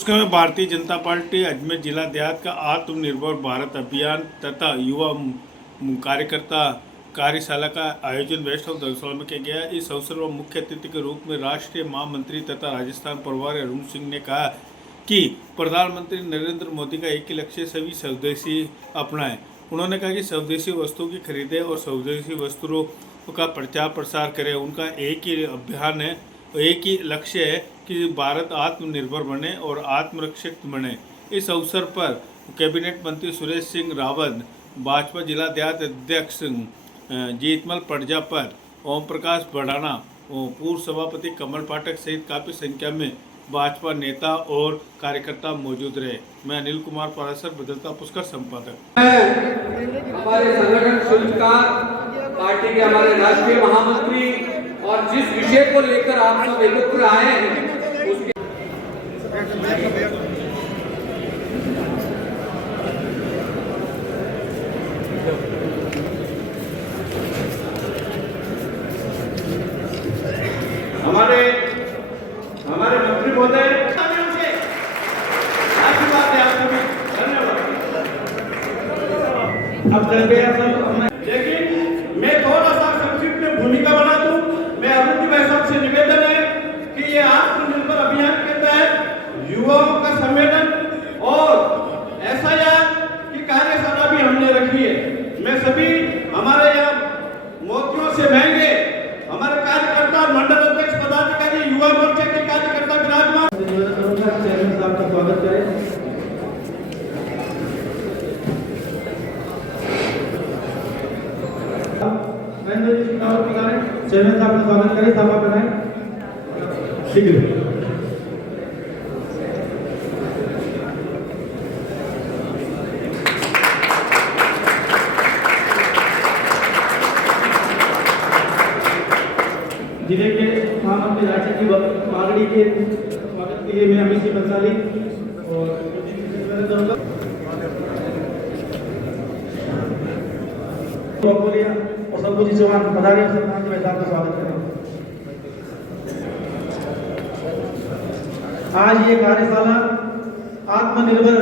में भारतीय जनता पार्टी अजमेर जिला देहात का आत्मनिर्भर भारत अभियान तथा युवा कार्यकर्ता कार्यशाला का आयोजन वेस्ट ऑफ धर्मशाला में किया गया। इस अवसर पर मुख्य अतिथि के रूप में राष्ट्रीय महामंत्री तथा राजस्थान प्रभारी अरुण सिंह ने कहा कि प्रधानमंत्री नरेंद्र मोदी का एक ही लक्ष्य सभी स्वदेशी अपनाएं। उन्होंने कहा कि स्वदेशी वस्तुओं की खरीदें और स्वदेशी वस्तुओं का प्रचार प्रसार करें। उनका एक ही अभियान है, एक ही लक्ष्य है कि भारत आत्मनिर्भर बने और आत्मरक्षित बने। इस अवसर पर कैबिनेट मंत्री सुरेश सिंह रावत, भाजपा जिला देहात अध्यक्ष जीतमल प्रजापत, ओम प्रकाश बढ़ाना, पूर्व सभापति कमल पाठक सहित काफ़ी संख्या में भाजपा नेता और कार्यकर्ता मौजूद रहे। मैं अनिल कुमार पारासर, बदलता पुष्कर संपादक। हमारे संगठन शुल्ककार पार्टी के हमारे राष्ट्रीय महामंत्री और जिस विषय को लेकर आप सब एकत्र आए हैं उसके हमारे मंत्री महोदय आशीर्वाद है आप सभी, धन्यवाद। लेकिन मैं थोड़ा सा संक्षिप्त में भूमिका बना दूं। मैं अरुण जी भाई साहब से निवेदन है कि ये आत्मनिर्भर अभियान के तहत युवाओं का सम्मेलन और एसआईआर की कार्यशाला भी हमने रखी है। मैं सभी हमारे यहाँ मोतियों से महंगे हमारे कार्यकर्ता, मंडल अध्यक्ष, पदाधिकारी, युवा मोर्चा के कार्यकर्ता विराजमान। चेयरमैन साहब का स्वागत करें। चेयरमैन साहब का स्वागत करें, सभा बनाएं। ठीक है। जिले के महामंत्री राज्य की मागड़ी के स्वागत के लिए मैं अमित सिंह बंसाली और संबोधी चौहान पधारे में का स्वागत करें। आज ये कार्यशाला आत्मनिर्भर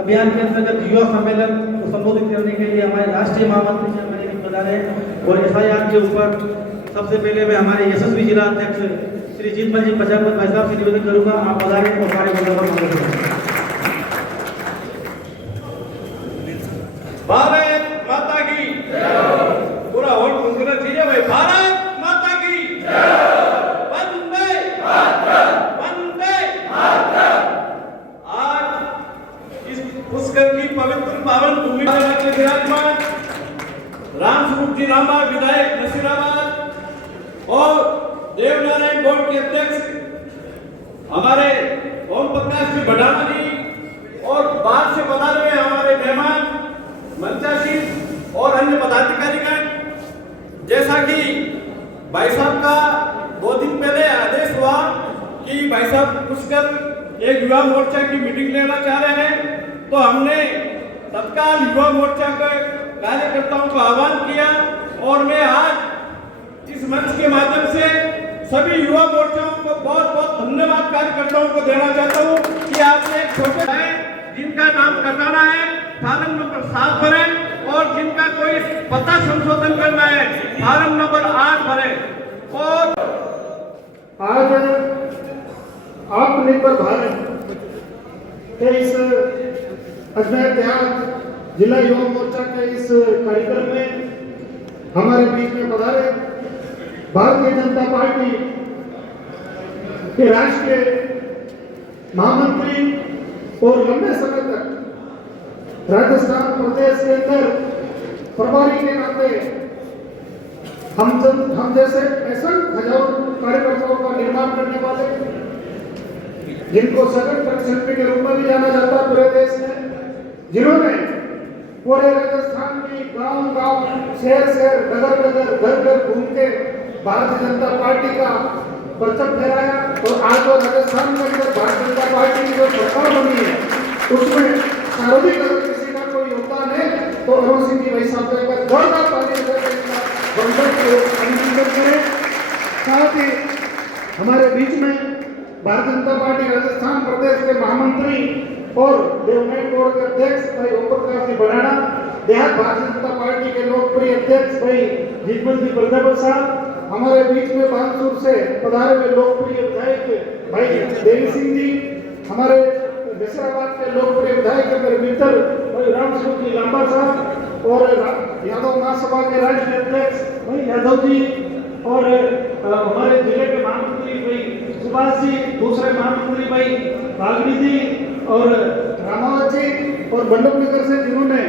अभियान के अंतर्गत युवा सम्मेलन को संबोधित करने के लिए हमारे राष्ट्रीय महामंत्री पधारे और एसआईआर के ऊपर सबसे पहले मैं हमारे यशस्वी जिला अध्यक्ष श्री जीतमल जी प्रजापत भाई साहब से निवेदन करूंगा, आप पधारें और कार्यक्रम भारत माता की पूरा होल सुनना चाहिए भाई। भारत माता की वंदे वंदे। आज इस पुष्कर की पवित्र पावन भूमि पर विराजमान राम स्वरूप जी रामा विधायक नसीराबाद और देवनारायण बोर्ड के अध्यक्ष हमारे ओम प्रकाश जी बढ़ाना जी और बाहर से पधारे हुए हमारे मेहमान मंचासी और अन्य पदाधिकारीगण। जैसा कि भाई साहब का 2 दिन पहले आदेश हुआ कि भाई साहब पुष्कर एक युवा मोर्चा की मीटिंग लेना चाह रहे हैं, तो हमने तत्काल युवा मोर्चा के कार्यकर्ताओं को आह्वान किया और मैं आज इस मंच के माध्यम से सभी युवा मोर्चाओं को बहुत बहुत धन्यवाद कार्यकर्ताओं को देना चाहता हूं कि आपने एक छोटे भाई जिनका नाम कटाना है फार्म नंबर 7 भरें और जिनका कोई पता संशोधन करना है फार्म नंबर 8 भरें। और आज आत्मनिर्भर भारत के इस अजमेर देहात जिला युवा मोर्चा के इस कार्यक्रम में हमारे बीच में पधारे भारतीय जनता पार्टी के राष्ट्रीय महामंत्री और लंबे समय तक राजस्थान प्रदेश के अंदर प्रभारी के नाते हम जैसे ऐसा हजारों कार्यकर्ताओं का निर्माण करने वाले, जिनको सघन शिल्पी के रूप में भी जाना जाता है पूरे देश में, जिन्होंने पूरे राजस्थान की गांव-गांव, शहर-शहर, नगर-नगर, घर-घर घूम के भारतीय जनता पार्टी का परचम फहराया। और आज जो राजस्थान के अंदर भारतीय जनता पार्टी की जो सरकार बनी है उसमें सर्वाधिक अगर किसी का कोई योगदान है तो अरुण सिंह जी भाई साहब का एक बार जोरदार ताली बजाकर वंदन को अभिनंदन करें। साथ ही हमारे बीच में भारतीय जनता पार्टी राजस्थान प्रदेश के महामंत्री और देवनारायण बोर्ड के अध्यक्ष भाई ओम प्रकाश जी बनाना, देहात भारतीय जनता पार्टी के लोकप्रिय अध्यक्ष भाई जीतमल जी प्रजापत साहब, हमारे बीच में बानसूर से पधारे हुए लोकप्रिय विधायक भाई देवी सिंह जी, हमारे नसीराबाद के लोकप्रिय विधायक मेरे मित्र भाई राम स्वरूप जी लांबा साहब और यादव महासभा के राष्ट्रीय अध्यक्ष भाई यादव जी और हमारे जिले के महामंत्री भाई सुभाष जी, दूसरे महामंत्री भाई बागड़ी जी और रामावत जी और बल्लभ नगर से जिन्होंने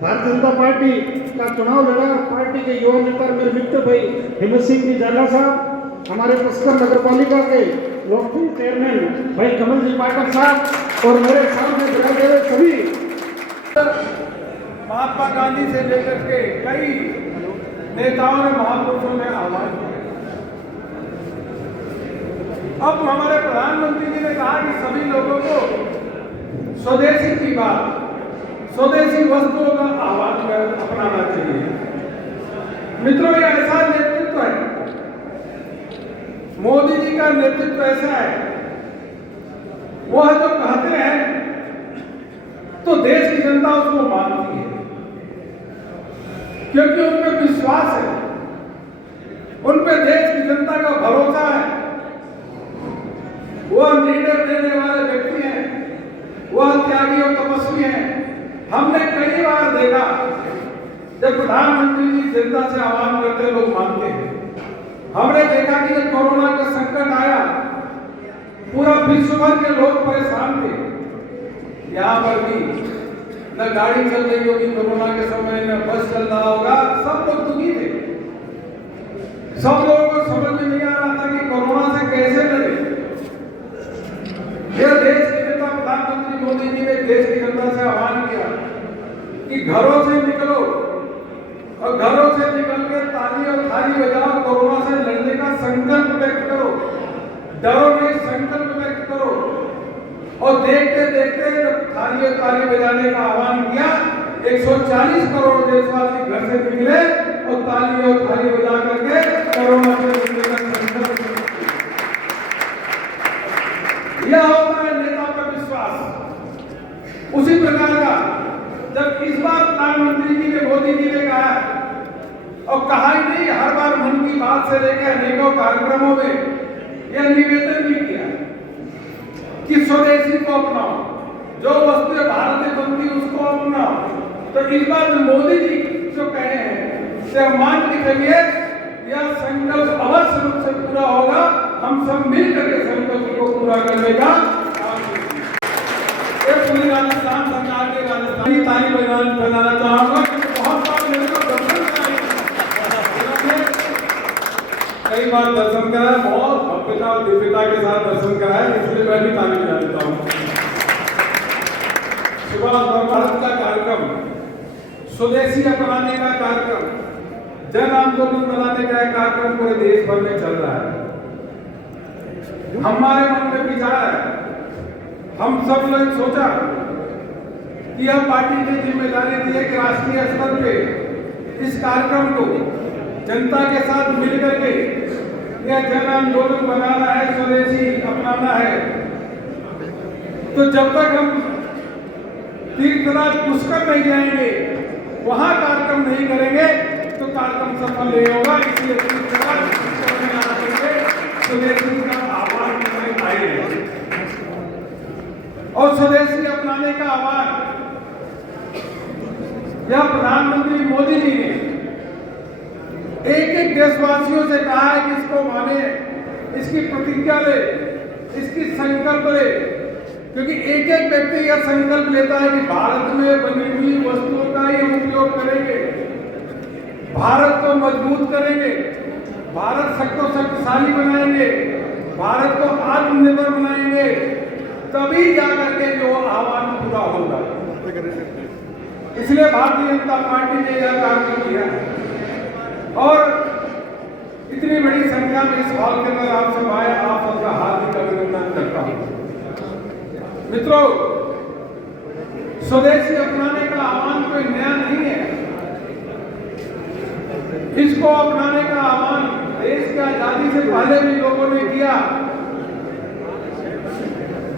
भारतीय जनता पार्टी का चुनाव लड़ा, पार्टी के युवा नेता मेरे मित्र भाई हिम्मत सिंह जी जाला साहब, हमारे पुष्कर नगर पालिका के लोकप्रिय चेयरमैन भाई कमल जी पाठक साहब और मेरे सामने बिराजे हुए सभी महात्मा गांधी से लेकर के कई नेताओं ने, महापुरुषों ने आह्वान किया। अब हमारे प्रधानमंत्री जी ने कहा कि सभी लोगों को स्वदेशी की बात, स्वदेशी वस्तुओं का आह्वान अपनाना चाहिए। मित्रों, ये ऐसा नेतृत्व है, मोदी जी का नेतृत्व ऐसा है, वह जो कहते हैं तो देश की जनता उसको मानती है, क्योंकि उन पे विश्वास है, उन पे देश की जनता का भरोसा है। वह निर्णय देने वाले व्यक्ति हैं, वह त्यागी और तपस्वी हैं। हमने कई बार देखा जब प्रधानमंत्री जी जनता से आह्वान करते लोग मानते हैं। हमने देखा कि जब कोरोना का संकट आया, पूरा विश्व भर के लोग परेशान थे। यहाँ पर भी न गाड़ी चल रही होगी कोरोना के समय, न बस चल रहा होगा, सब लोग दुखी थे। सब लोगों को समझ में नहीं आ रहा था कि कोरोना से कैसे लड़े। यह देश के नेता प्रधानमंत्री मोदी जी ने देश की जनता से आह्वान किया कि घरों से निकलो और घरों से निकल के ताली और थाली बजाओ, कोरोना से लड़ने का संकल्प व्यक्त करो, डरो नहीं, संकल्प व्यक्त करो। और देखते देखते जब थाली और ताली बजाने का आह्वान किया, 140 करोड़ देशवासी घर से निकले और ताली और थाली बजा करके कोरोना से लड़ने का संकल्प। यह होता है नेता पर विश्वास। उसी प्रकार का जब इस बार प्रधानमंत्री जी ने, मोदी जी ने कहा, और कहा ही नहीं, हर बार मन की बात से लेकर अनेकों कार्यक्रमों में यह निवेदन भी किया कि स्वदेशी को अपनाओ, जो वस्तुएं भारत में बनती उसको अपनाओ। तो इस बार मोदी जी जो कहे हैं से मान के चलिए, यह संकल्प अवश्य रूप से पूरा होगा। हम सब मिलकर के संकल्प को पूरा करने का पूरी राजस्थान सरकार के राजस्थानी ताली बजाना चाहूंगा। बहुत बार मेरे को दर्शन कई बार दर्शन करा, बहुत भव्यता और दिव्यता के साथ दर्शन करा है, इसलिए मैं भी ताली बजा देता हूँ। सुभाष भारत का कार्यक्रम, स्वदेशी अपनाने का कार्यक्रम, जन आंदोलन बनाने का कार्यक्रम पूरे देश भर में चल रहा है। हमारे मन में विचार है, हम सब लोग सोचा कि यह पार्टी ने जिम्मेदारी दी है कि राष्ट्रीय स्तर पे इस कार्यक्रम को जनता के साथ मिलकर के यह जन आंदोलन बनाना है, स्वदेशी अपनाना है। तो जब तक हम तीर्थराज पुष्कर नहीं जाएंगे, वहां कार्यक्रम नहीं करेंगे, तो कार्यक्रम सफल नहीं होगा। इसलिए तीर्थराज पुष्कर में आकर स्वदेशी का आह्वान आए और स्वदेशी अपनाने का आह्वान यह प्रधानमंत्री मोदी जी ने एक एक देशवासियों से कहा है कि इसको माने, इसकी प्रतिज्ञा ले, इसकी संकल्प ले, क्योंकि एक एक व्यक्ति यह संकल्प लेता है कि भारत में बनी हुई वस्तुओं का ही हम उपयोग करेंगे, भारत को मजबूत करेंगे, भारत को शक्तिशाली बनाएंगे, भारत को आत्मनिर्भर बनाएंगे, तभी जाकर के जो आह्वान पूरा होगा। इसलिए भारतीय जनता पार्टी ने यह कार्यक्रम किया है और इतनी बड़ी संख्या में इस हॉल के अंदर आप सब आए, आप सबका हार्दिक अभिनंदन करता हूं। मित्रों, स्वदेशी अपनाने का आह्वान कोई नया नहीं है। इसको अपनाने का आह्वान देश की आजादी से पहले भी लोगों ने किया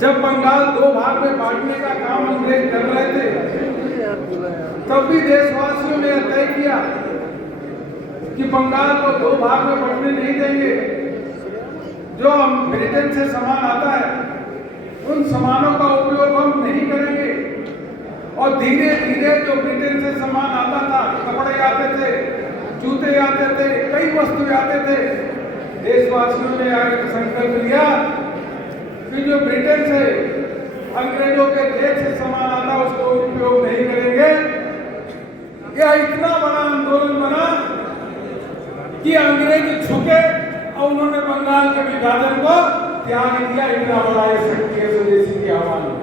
जब बंगाल दो भाग में बांटने का काम अंग्रेज कर रहे थे, तब भी देशवासियों ने तय किया कि बंगाल को दो भाग में बांटने नहीं देंगे। जो हम ब्रिटेन से सामान आता है उन सामानों का उपयोग हम नहीं करेंगे। और धीरे धीरे जो ब्रिटेन से सामान आता था, कपड़े आते थे, जूते आते थे, कई वस्तुएं आते थे, देशवासियों ने आगे संकल्प लिया कि जो ब्रिटेन से अंग्रेजों के देश से सामान आता उसको उपयोग नहीं करेंगे। यह इतना बड़ा आंदोलन बना कि अंग्रेज झुके और उन्होंने बंगाल के विभाजन को त्याग दिया। इतना बड़ा शक्ति है स्वदेशी की आह्वान।